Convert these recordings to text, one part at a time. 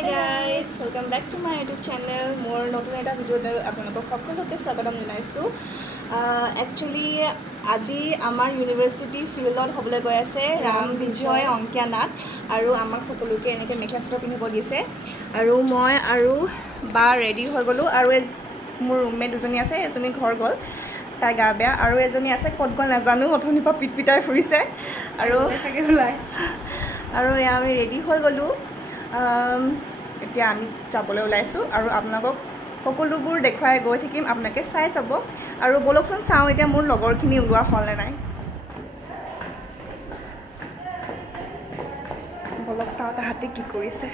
Hi guys, welcome back to my YouTube channel. More নতুন এটা ভিডিওত আপোনালোকক সকলোকে স্বাগতম জনাইছো। Actually আজি আমাৰ ইউনিভাৰ্সিটি ফিল্ডত হ'বলৈ গৈ আছে ৰাম বিজয় অংকিয়া নাট আৰু আমাক সকলোকে এনেকৈ মেখেলা চাদৰ পিন্ধিব দিছে আৰু মই আৰু বা ৰেডি হৈ গলো আৰু মোৰ ৰুমমেট দুজনী আছে এজনী ঘৰ গল তাই গা বেয়া আৰু এজনী আছে কত গল নাজানো অথনি পা পিটপিটাই ফুৰিছে আৰু চাগে ওলাই আৰু আমি ৰেডি হৈ গলো এতিয়া আমি যাবলৈ ওলাইছো আৰু আপোনালোকক সকলোবোৰ দেখুৱাই গৈ থাকিম আপোনালোকে চাই চাব আৰু বলকচোন চাও এতিয়া মোৰ লগৰখিনি ওলোৱা হলে নাই বলক চাও তাহাঁতে কি কৰিছে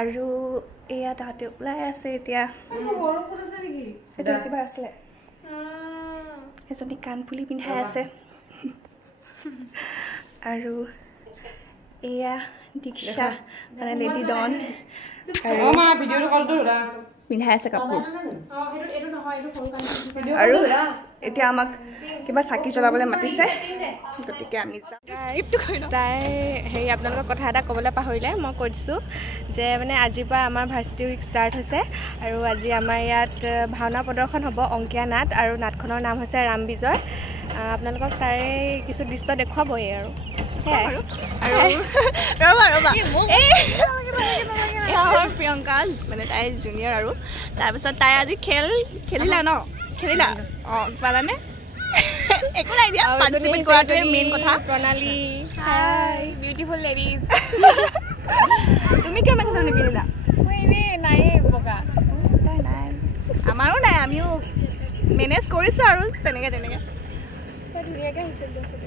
আৰু এয়া তাহাঁতে ওলাই আছে এতিয়া সেইটো চিবাৰ আছিলে এজনী কাণফুলি পিন্ধাই আছে আৰু এয়া দীক্ষা মানে লেডি ডন মা ভিডিও কল তো ৰা পিন্ধাই আছে কাপোৰ আৰু এতিয়া আমাক কিবা চাকি জ্বলাবলৈ মাতিছে গতিকে আমি তাই হেৰি আপোনালোকক কথা এটা ক'বলৈ পাহৰিলে মই কৈ দিছোঁ যে মানে আজিৰ পৰা আমাৰ ভাৰ্চিটি উইক ষ্টাৰ্ট হৈছে আৰু আজি আমাৰ ইয়াত ভাওনা প্ৰদৰ্শন হ'ব অংকীয়া নাট আৰু নাটখনৰ নাম হৈছে ৰাম বিজয় আপোনালোকক তাৰে কিছু দৃশ্য দেখুৱাবই আৰু প্ৰিয়ংকা মানে তাই জুনিয়ৰ আৰু তাৰপিছত তাই আজি খেলিলা ন খেলিলা অঁ পালানে একো নাই দিয়া পাৰ্টিচিপেট কৰাটোৱে মেইন কথা প্ৰণালী হাই বিউটিফুল লেডিজ তুমি কিয় মেখেলা চাদৰ নিপিন্ধিলা নাই বগা নাই আমাৰো নাই আমিও মেনেজ কৰিছোঁ আৰু তেনেকৈ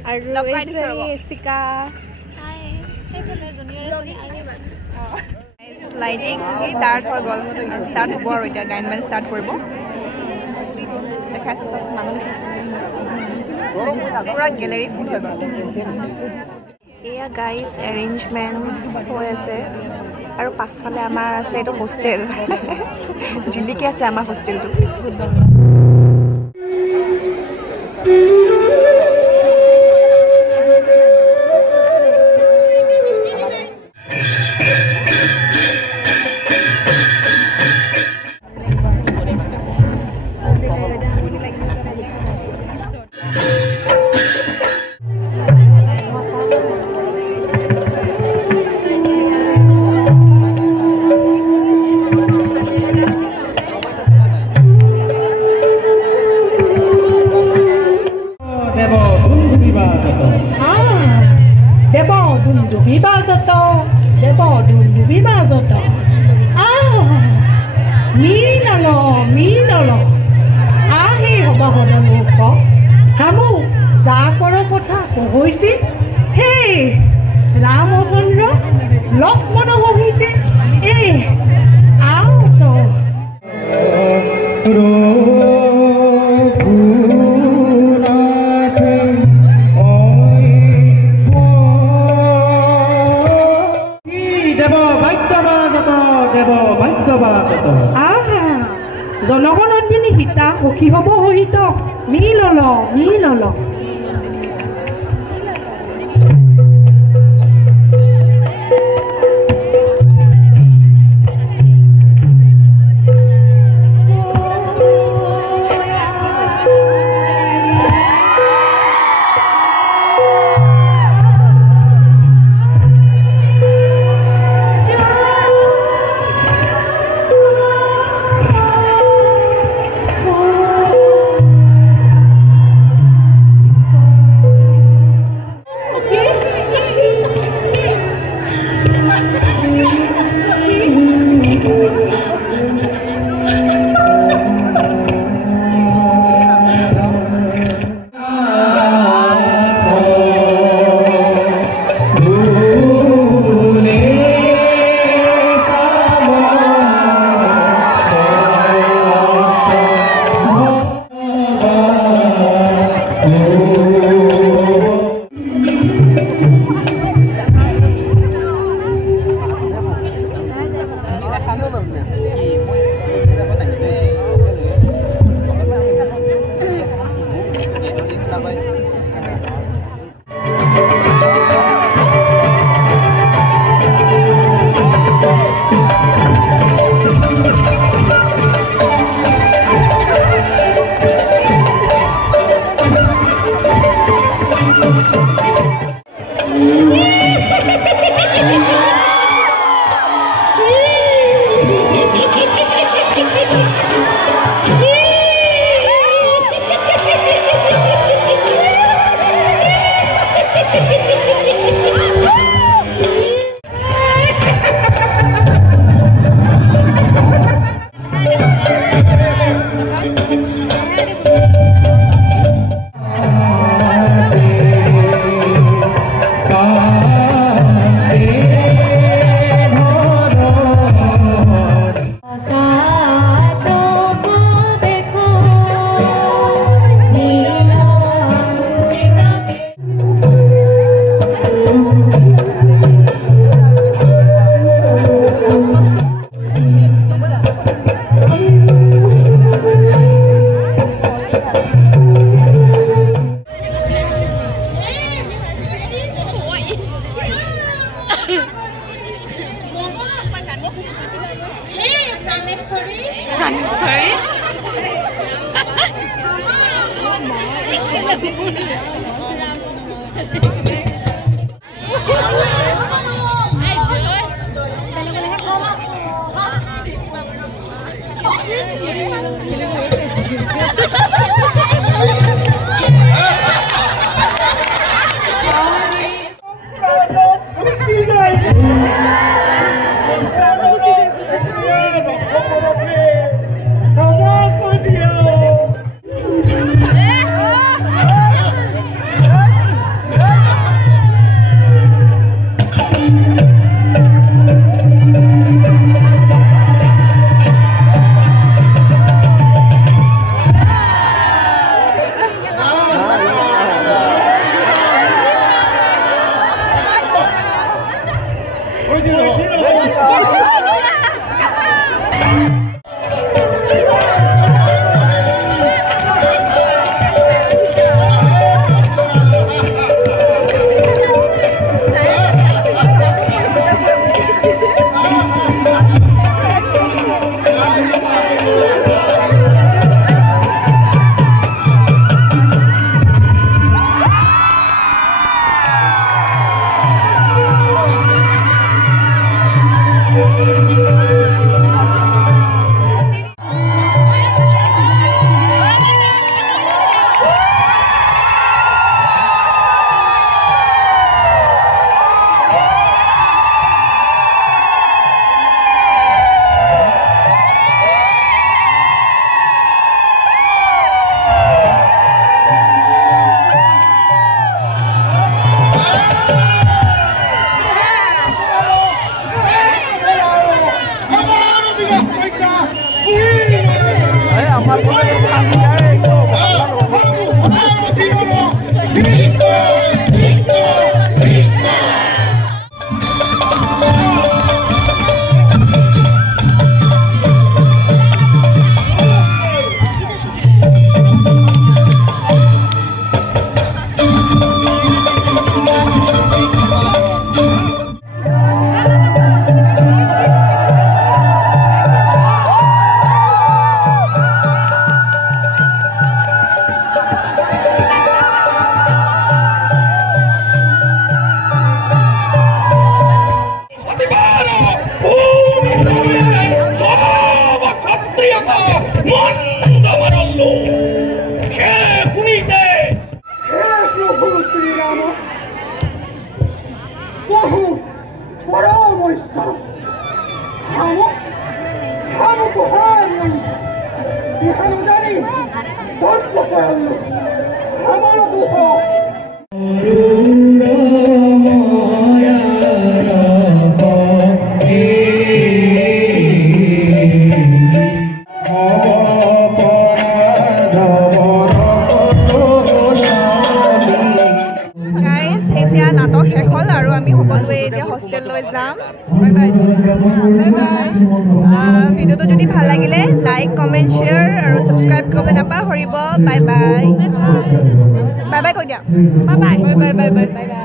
আৰু লাইটিং ষ্টাৰ্ট হৈ গ'ল ষ্টাৰ্ট হ'ব আৰু এতিয়া গায়ন বায়ন ষ্টাৰ্ট কৰিব দেখাইছোঁ চব মানুহ পুৰা গেলেৰী ফুল হৈ গ'ল এয়া গাইজ এৰেঞ্জমেণ্ট হৈ আছে আৰু পাছফালে আমাৰ আছে এইটো হোষ্টেল জিলিকি আছে আমাৰ হোষ্টেলটো রামচন্দ্র লক্ষ্মণ সহিতে এই জনগণন্দিনী সীতা সখী হব সহিত মিলল নিশ্চয় ভিডিওটো যদি ভাল লাগিলে লাইক কমেন্ট শেয়ার আৰু সাবস্ক্ৰাইব কৰিবলৈ নাপাহৰিব বাই বাই বাই বাই কৈ দিয়া bye bye bye bye bye bye